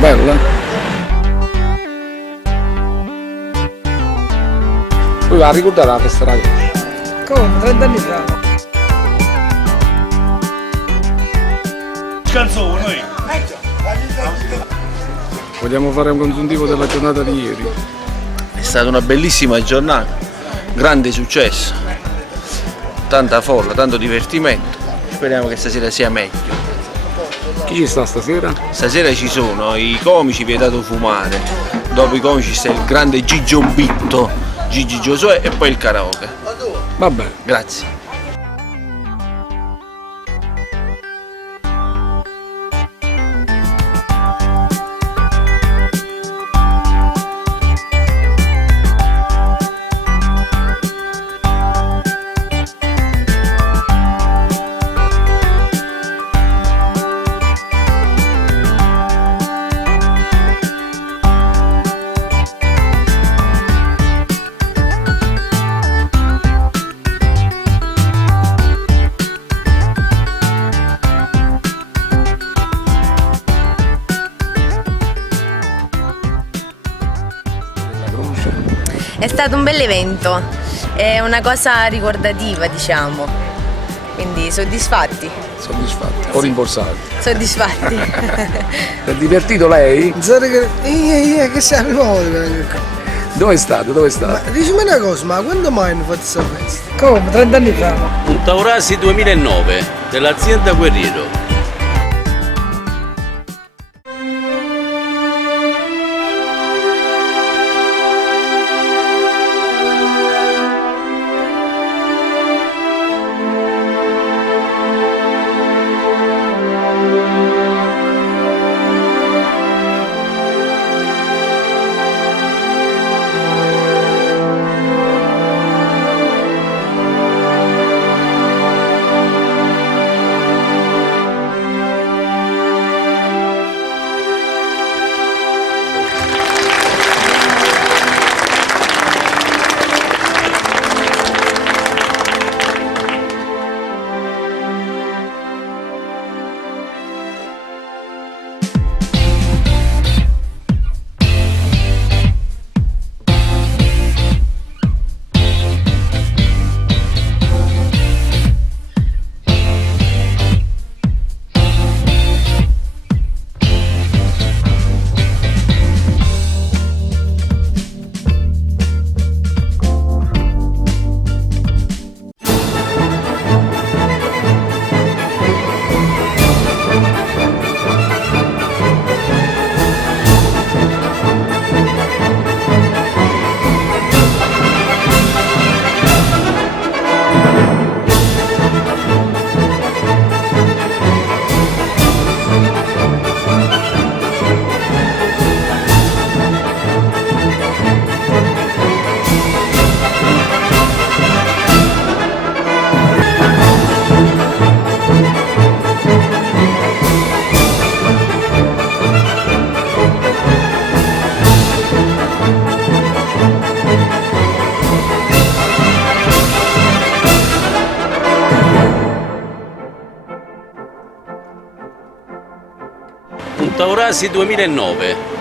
Bella? Poi va a ricordare la festa della croce. Come? 30 anni fa. Canzone. Vogliamo fare un consuntivo della giornata di ieri? È stata una bellissima giornata, grande successo, tanta folla, tanto divertimento. Speriamo che stasera sia meglio. Chi ci sta stasera? Stasera ci sono i comici Vietato Fumare, dopo i comici c'è il grande Gigio Bitto, Gigi Giosuè e poi il karaoke. Vabbè. Grazie. È stato un bel evento, è una cosa ricordativa, diciamo, quindi soddisfatti. Soddisfatti o rimborsati? Soddisfatti. Si è divertito lei? Che siamo nuovi. Dove è stato? Dove è stato? Dicimi una cosa, ma quando mai hanno fatto questa festa? Come? 30 anni fa? Un Taurasi 2009 dell'azienda Guerriero. Un Taurasi 2009